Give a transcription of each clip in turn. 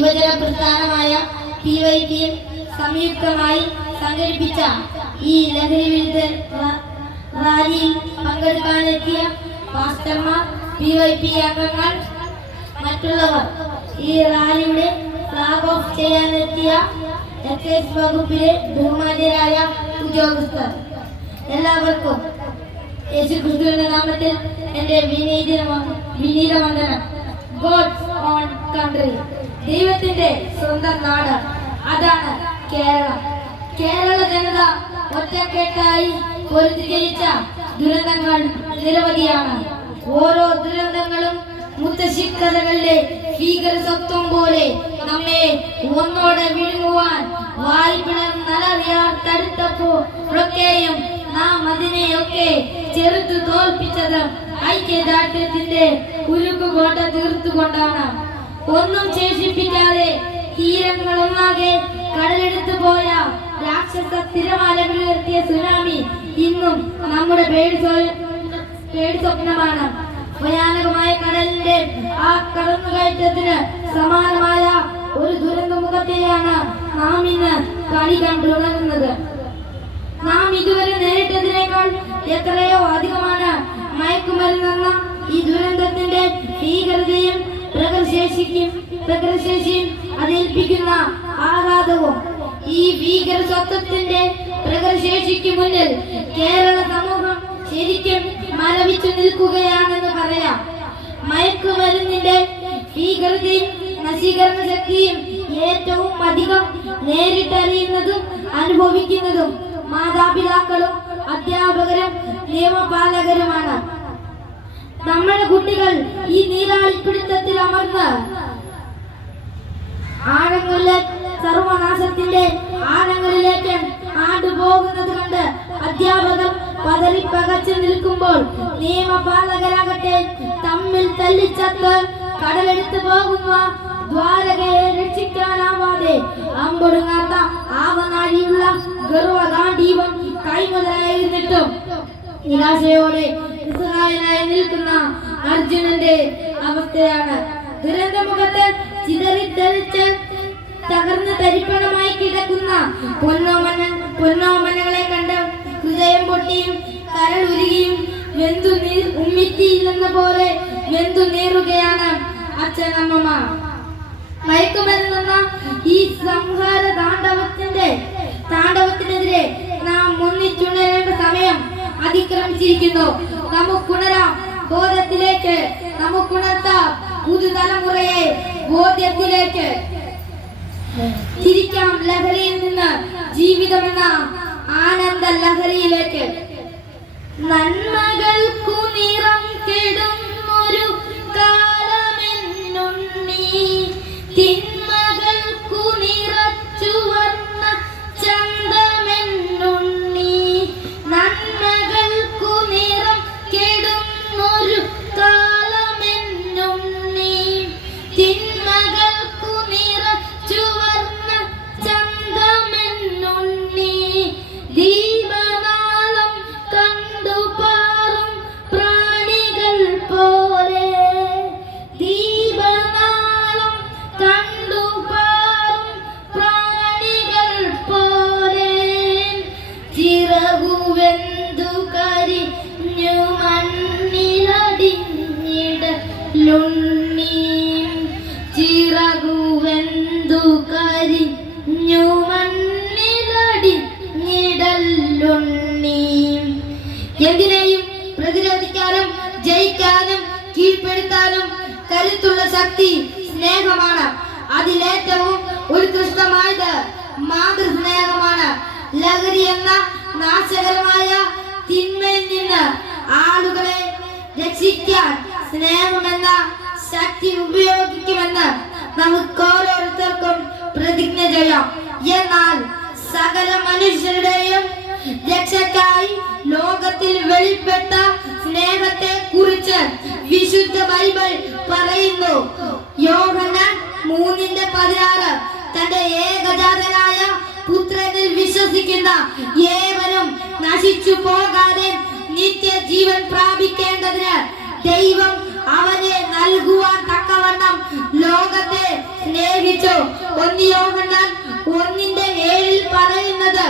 യുവജന പ്രസ്ഥാനമായ PYPയും സംയുക്തമായി സംഘടിപ്പിച്ച ഈ ലഹരി വിരുദ്ധ റാലിയിൽ പങ്കെടുക്കാനെത്തിയ പാസ്റ്റർമാർ, PYP അംഗങ്ങൾ, മറ്റുള്ളവർ, ഈ റാലിയുടെ ഫ്ലാഗ് ഓഫ് ചെയ്യാനെത്തിയ എക്സൈസ് വകുപ്പിലെ ബഹുമാന്യരായ ഉദ്യോഗസ്ഥർ, എല്ലാവർക്കും യേശുക്രിസ്തുവിന്റെ നാമത്തിൽ എന്റെ വിനീത വന്ദനം. ഗോഡ്സ് ഓൺ കൺട്രി, ദൈവത്തിന്റെ സ്വന്തം നാട്, അതാണ് കേരളം. കേരള ജനത ഒറ്റക്കെട്ടായി പൊരുതി ജയിച്ച ദുരന്തങ്ങൾ നിരവധിയാണ്. ഓരോ ദുരന്തങ്ങളും മുത്തശ്ശിക്കഥകളിലെ ഭീകര സ്വത്വം പോലെ നമ്മെ ഒന്നോടെ വിഴുങ്ങുവാൻ വായ്പിളർന്നലറിയാൻ തടുത്തപ്പോഴൊക്കെയും നാം അതിനെയൊക്കെ ചെറുത്തു തോൽപ്പിച്ചത് ഐക്യദാർഢ്യത്തിന്റെ ഉരുക്കുകോട്ട തീർത്തുകൊണ്ടാണ്. ഒന്നും ശേഷിപ്പിക്കാതെ തീരങ്ങളൊന്നാകെ കടലെടുത്തു പോയ രാക്ഷസ തിരമാലകൾ ഉയർത്തിയ സുനാമി ഇന്നും നമ്മുടെ പേടി സ്വപ്നമാണ്. ഭയാനകമായ കടലിന്റെ ആ കടന്നുകയറ്റത്തിന് സമാനമായ ഒരു ദുരന്തമുഖത്തെയാണ് നാം ഇന്ന് കണി കണ്ടുണരുന്നത്. നാം ഇതുവരെ നേരിട്ടതിനേക്കാൾ എത്രയോ അധികമാണ് മയക്കുമരുന്നെന്ന ഈ ദുരന്തത്തിന്റെ ഭീകരതയും പ്രകൃതിശേഷിയും അതേൽപ്പിക്കുന്ന ആഘാതവും. ഈ ഭീകര സ്വത്വത്തിന്റെ പ്രകൃതിശേഷിക്ക് മുന്നിൽ കേരള സമൂഹം ശരിക്കും മരവിച്ചു നിൽക്കുകയാണെന്ന് പറയാം. മയക്കുമരുന്നിന്റെ ഭീകരതയും നശീകരണ ശക്തിയും ഏറ്റവും അധികം നേരിട്ടറിയുന്നതും അനുഭവിക്കുന്നതും മാതാപിതാക്കളും അധ്യാപകരും നിയമപാലകരുമാണ്. നമ്മുടെ കുട്ടികൾ ഈ നീരാളിപ്പിടുത്തത്തിൽ അമർന്ന് ആഴങ്ങളിലെ സർവനാശത്തിന്റെ ആഴങ്ങളിലേക്ക് ആണ്ടുപോകുന്നത് കണ്ട് അധ്യാപകർ പതറിപ്പകച്ചു നിൽക്കുമ്പോൾ നിയമപാലകരാകട്ടെ തമ്മിൽ തല്ലിച്ചത്ത് കടലെടുത്തു പോകുന്ന ദ്വാരകയെ രക്ഷിക്കാനാവാതെ അമ്പൊടുങ്ങാത്ത ആവനാഴിയുള്ള ഗർവഗാന്ധീവൻ കൈമുതലായിരുന്നിട്ടും നിരാശയോടെ നിസ്സഹായനായി നിൽക്കുന്ന അർജുനന്റെ അവസ്ഥയാണ്. ദുരന്തമുഖത്ത് ചിതറിത്തെറിച്ച് തകർന്ന് തരിപ്പണമായി കിടക്കുന്ന പൊന്നോമനകളെ കണ്ട് ഹൃദയം പൊട്ടിയും കരളുരുകിയും ഉമ്മിത്തിയില്ലെന്ന പോലെ വെന്തു നീറുകയാണ് അച്ഛനമ്മമാർ. മയക്കുമരുന്നെന്ന ഈ സംഹാര താണ്ഡവത്തിനെതിരെ നാം ഒന്നിച്ചുണരേണ്ട സമയം അതിക്രമിച്ചിരിക്കുന്നു. നമുക്കുണരാം ബോധത്തിലേക്ക്, നമുക്കുണർത്താം പുതുതലമുറയെ ബോധ്യത്തിലേക്ക്. തിരിക്കാം ലഹരിയിൽ നിന്ന് ജീവിതമെന്ന ആനന്ദ ലഹരിയിലേക്ക്. നന്മകൾക്കു നിറം കെടുന്നൊരു കാലമെന്നുണ്ണി, തിന്മകൾക്കു നിറച്ചു വർണ്ണ ചന്തമെന്നുണ്ണി. നന്മകൾക്കു നിറം കെടുന്നൊരു കാലമെന്നുണ്ണി, തിന്മകൾക്കു നിറച്ചു വർണ്ണ ചന്തമെന്നുണ്ണി. ദീപനാളം കണ്ടുപാറും പ്രാണികൾ പോലെ, ദീപനാളം കണ്ടുപാറും പ്രാണികൾ പോലെ. ചിറകുവെന്തു കരിഞ്ഞു മണ്ണിലടിഞ്ഞിടലുണ്ണി, ചിറകുവെന്തു കരിഞ്ഞു മണ്ണിലടിഞ്ഞിടലുണ്ണി. എന്തിനേയും പ്രതിരോധിക്കാനും ജയിക്കാനും കീഴ്പ്പെടുത്താനും കരുത്തുള്ള ശക്തി സ്നേഹമാണ്. അതിലേറ്റവും ഉത്കൃഷ്ടമായത് മാതൃസ്നേഹമാണ്. ലഹരി എന്ന നാശകരമായ തിന്മയിൽ നിന്ന് ആളുകളെ രക്ഷിക്കാൻ സ്നേഹമെന്ന ശക്തി ഉപയോഗിക്കുമെന്ന് നമുക്ക് ഓരോരുത്തർക്കും പ്രതിജ്ഞ ചെയ്യാം. എന്നാൽ സകല മനുഷ്യരുടെയും രക്ഷയ്ക്കായി ലോകത്തിൽ വെളിപ്പെട്ട സ്നേഹത്തെ കുറിച്ച് വിശുദ്ധ ബൈബിൾ പറയുന്നു. യോഹന്നാൻ 3:16 തന്റെ ഏകജാതനായ പുത്രനിൽ വിശ്വസിക്കുന്ന ഏവനും നശിച്ചു പോകാതെ നിത്യജീവൻ പ്രാപിക്കേണ്ടതിന് ദൈവം അവനെ നൽകുവാൻ തക്കവണ്ണം ലോകത്തെ സ്നേഹിച്ചു. 1 യോഹന്നാൻ 1:7 പറയുന്നത്,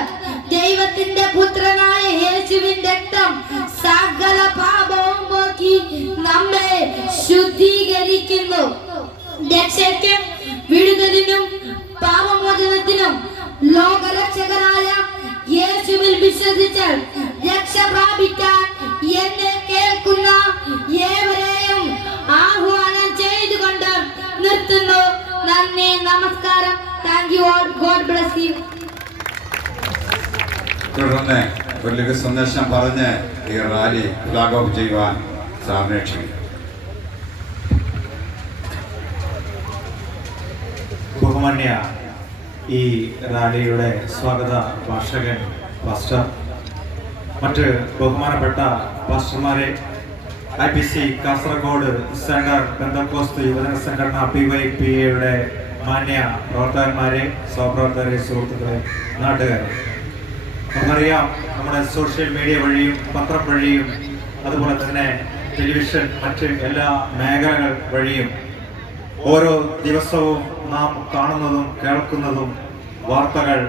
ദൈവത്തിന്റെ പുത്രനായ യേശുവിന്റെ രക്തം സകല പാപവും പോക്കി നമ്മെ ശുദ്ധീകരിക്കുന്നു. രക്ഷയ്ക്കും വിടുതലിനും പാപമോചനത്തിനും ലോകരക്ഷകനായ യേശുവിൽ വിശ്വസിച്ച് രക്ഷ പ്രാപിക്കാൻ എന്നെ കേൾക്കുന്ന ഏവരെയും ആഹ്വാനം ചെയ്തുകൊണ്ട് നിർത്തുന്നു. നന്ദി, നമസ്കാരം. Thank you all. God bless you. തുടർന്ന് ഒരു ലഘു സന്ദേശം പറഞ്ഞ് ഈ റാലി ഫ്ലാഗ് ഓഫ് ചെയ്യുവാൻ സാറിനെ ക്ഷണിക്കും. ബഹുമാന്യ ഈ റാലിയുടെ സ്വാഗത ഭാഷകൻ പാസ്റ്റർ, മറ്റ് ബഹുമാനപ്പെട്ട പാസ്റ്റർമാരെ, IPC കാസർഗോഡ് സെൻട്രൽ പെന്തക്കോസ്ത് യുവജന സംഘടന PYPA മാന്യ പ്രവർത്തകന്മാരെ, സഹപ്രവർത്തകരെ, സുഹൃത്തുക്കളെ, നാട്ടുകാരെ, നമുക്കറിയാം നമ്മുടെ സോഷ്യൽ മീഡിയ വഴിയും പത്രം വഴിയും അതുപോലെ തന്നെ ടെലിവിഷൻ മറ്റ് എല്ലാ മേഖലകൾ വഴിയും ഓരോ ദിവസവും നാം കാണുന്നതും കേൾക്കുന്നതും വാർത്തകൾ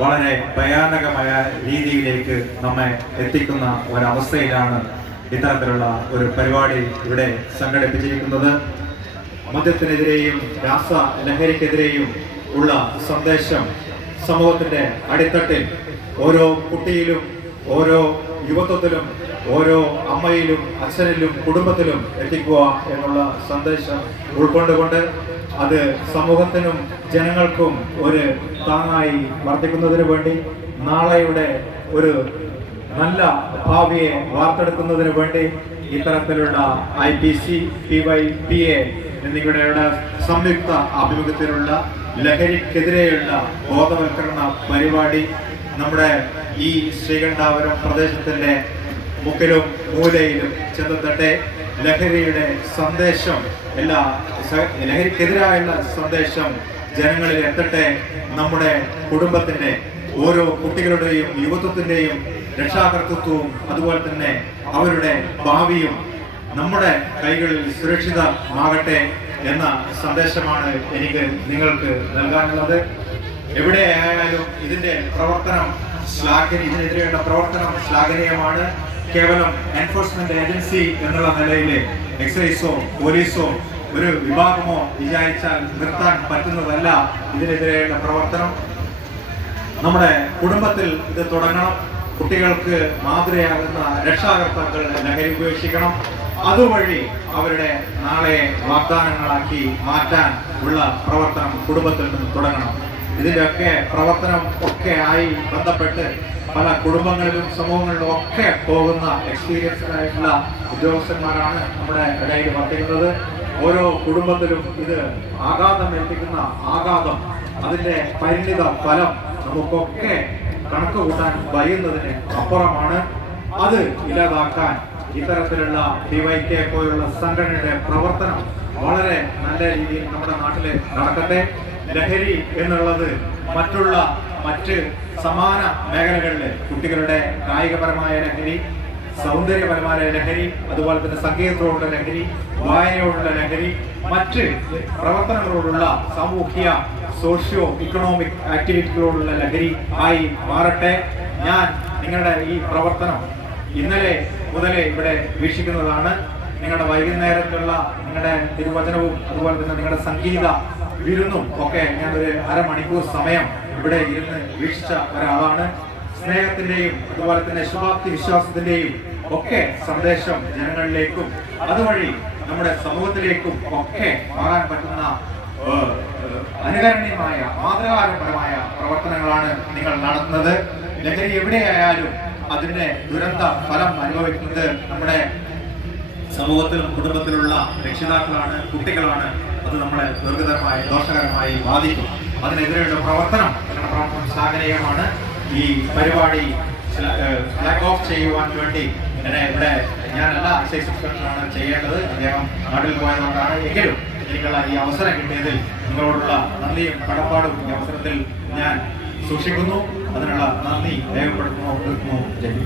വളരെ ഭയാനകമായ രീതിയിലേക്ക് നമ്മെ എത്തിക്കുന്ന ഒരവസ്ഥയിലാണ് ഇത്തരത്തിലുള്ള ഒരു പരിപാടി ഇവിടെ സംഘടിപ്പിച്ചിരിക്കുന്നത്. മദ്യത്തിനെതിരെയും രാസലഹരിക്കെതിരെയും ഉള്ള സന്ദേശം സമൂഹത്തിന്റെ അടിത്തട്ടിൽ ഓരോ കുട്ടിയിലും ഓരോ യുവത്വത്തിലും ഓരോ അമ്മയിലും അച്ഛനിലും കുടുംബത്തിലും എത്തിക്കുക എന്നുള്ള സന്ദേശം ഉൾക്കൊണ്ടുകൊണ്ട് അത് സമൂഹത്തിനും ജനങ്ങൾക്കും ഒരു താങ്ങായി വർദ്ധിക്കുന്നതിന് വേണ്ടി നാളെയുടെ ഒരു നല്ല ഭാവിയെ വാർത്തെടുക്കുന്നതിന് വേണ്ടി ഇത്തരത്തിലുള്ള IPC PYPA എന്നിവയുടെ സംയുക്ത ആഭിമുഖ്യത്തിലുള്ള ലഹരിക്കെതിരെയുള്ള ബോധവൽക്കരണ പരിപാടി നമ്മുടെ ഈ ശ്രീകണ്ഠാപുരം പ്രദേശത്തിന്റെ മുക്കിലും മൂലയിലും ചെന്നെത്തട്ടെ. ലഹരിയുടെ സന്ദേശം ലഹരിക്കെതിരായുള്ള സന്ദേശം ജനങ്ങളിൽ എത്തട്ടെ. നമ്മുടെ കുടുംബത്തിന്റെ ഓരോ കുട്ടികളുടെയും യുവത്വത്തിന്റെയും രക്ഷാകർതൃത്വവും അതുപോലെ തന്നെ അവരുടെ ഭാവിയും നമ്മുടെ കൈകളിൽ സുരക്ഷിതമാകട്ടെ എന്ന സന്ദേശമാണ് എനിക്ക് നിങ്ങൾക്ക് നൽകാനുള്ളത്. എവിടെയായാലും ഇതിന്റെ പ്രവർത്തനം ഇതിനെതിരെയുള്ള പ്രവർത്തനം ശ്ലാഘനീയമാണ്. കേവലം എൻഫോഴ്സ്മെന്റ് ഏജൻസി എന്നുള്ള നിലയിൽ എക്സൈസോ പോലീസോ ഒരു വിഭാഗമോ വിചാരിച്ചാൽ നിർത്താൻ പറ്റുന്നതല്ല ഇതിനെതിരെയുള്ള പ്രവർത്തനം. നമ്മുടെ കുടുംബത്തിൽ ഇത് തുടങ്ങണം. കുട്ടികൾക്ക് മാതൃയാകുന്ന രക്ഷാകർത്താക്കൾ ലഹരി ഉപേക്ഷിക്കണം. അതുവഴി അവരുടെ നാളെ വാഗ്ദാനങ്ങളാക്കി മാറ്റാൻ ഉള്ള പ്രവർത്തനം കുടുംബത്തിൽ നിന്ന് തുടങ്ങണം. ഇതിൻ്റെയൊക്കെ പ്രവർത്തനം ഒക്കെ ആയി ബന്ധപ്പെട്ട് പല കുടുംബങ്ങളിലും സമൂഹങ്ങളിലും ഒക്കെ പോകുന്ന എക്സ്പീരിയൻസ്ഡ് ആയിട്ടുള്ള ഉദ്യോഗസ്ഥന്മാരാണ് നമ്മുടെ ഇടയിൽ വർത്തിക്കുന്നത്. ഓരോ കുടുംബത്തിലും ഇത് ആഘാതം ഏൽപ്പിക്കുന്ന ആഘാതം, അതിൻ്റെ പരിണിത ഫലം നമുക്കൊക്കെ കണക്ക് കൂട്ടാൻ കഴിയുന്നതിന് അപ്പുറമാണ്. അത് ഇല്ലാതാക്കാൻ ഇത്തരത്തിലുള്ള PYK പോലുള്ള സംഘടനയുടെ പ്രവർത്തനം വളരെ നല്ല രീതിയിൽ നമ്മുടെ നാട്ടിൽ നടക്കട്ടെ. ലഹരി എന്നുള്ളത് മറ്റ് സമാന മേഖലകളിലെ കുട്ടികളുടെ കായികപരമായ ലഹരി, സൗന്ദര്യപരമായ ലഹരി, അതുപോലെ തന്നെ സംഗീതത്തോടുള്ള ലഹരി, വായനയോടുള്ള ലഹരി, മറ്റ് പ്രവർത്തനങ്ങളോടുള്ള സാമൂഹ്യ സോഷ്യോ ഇക്കണോമിക് ആക്ടിവിറ്റികളോടുള്ള ലഹരി ആയി മാറട്ടെ. ഞാൻ നിങ്ങളുടെ ഈ പ്രവർത്തനം ഇന്നലെ മുതലേ ഇവിടെ വീക്ഷിക്കുന്നതാണ്. നിങ്ങളുടെ വൈകുന്നേരത്തുള്ള നിങ്ങളുടെ തിരുവചനവും അതുപോലെ തന്നെ നിങ്ങളുടെ സംഗീത വിരുന്നും ഒക്കെ ഞാനൊരു അരമണിക്കൂർ സമയം ഇവിടെ ഇരുന്ന് വീക്ഷിച്ച ഒരാളാണ്. സ്നേഹത്തിന്റെയും അതുപോലെ തന്നെ ശുഭാപ്തി വിശ്വാസത്തിന്റെയും ഒക്കെ സന്ദേശം ജനങ്ങളിലേക്കും അതുവഴി നമ്മുടെ സമൂഹത്തിലേക്കും ഒക്കെ മാറാൻ പറ്റുന്ന അനുകരണീയമായ മാതൃകാപരമായ പ്രവർത്തനങ്ങളാണ് നിങ്ങൾ നടത്തുന്നത്. ലഹരി എവിടെയായാലും അതിന്റെ ദുരന്ത ഫലം അനുഭവിക്കുന്നത് നമ്മുടെ സമൂഹത്തിലും കുടുംബത്തിലുള്ള രക്ഷിതാക്കളാണ്, കുട്ടികളാണ്. അത് നമ്മളെ ദീർഘതരമായി ദോഷകരമായി ബാധിക്കും. അതിനെതിരെയുള്ള പ്രവർത്തനം ശ്ലാഘനീയമാണ്. ഈ പരിപാടി ഫ്ലാഗ് ഓഫ് ചെയ്യുവാൻ വേണ്ടി ഇവിടെ ഞാനല്ല എക്സൈസ് ഇൻസ്പെക്ടറാണ് ചെയ്യേണ്ടത്. അദ്ദേഹം നാട്ടിൽ പോയതുകൊണ്ടാണ്. എങ്കിലും എനിക്കുള്ള ഈ അവസരം കിട്ടിയതിൽ നിങ്ങളോടുള്ള നന്ദിയും കടപ്പാടും ഈ അവസരത്തിൽ ഞാൻ സൂക്ഷിക്കുന്നു. അതിനുള്ള നന്ദി രേഖപ്പെടുത്തുന്നു. ജയ്.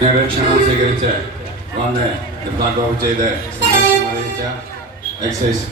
ഞങ്ങളുടെ ക്ഷണം സ്വീകരിച്ച് വന്ന് ഫ്ലാഗ് ഓഫ് ചെയ്ത് സന്ദേശം അറിയിച്ച എക്സൈസ്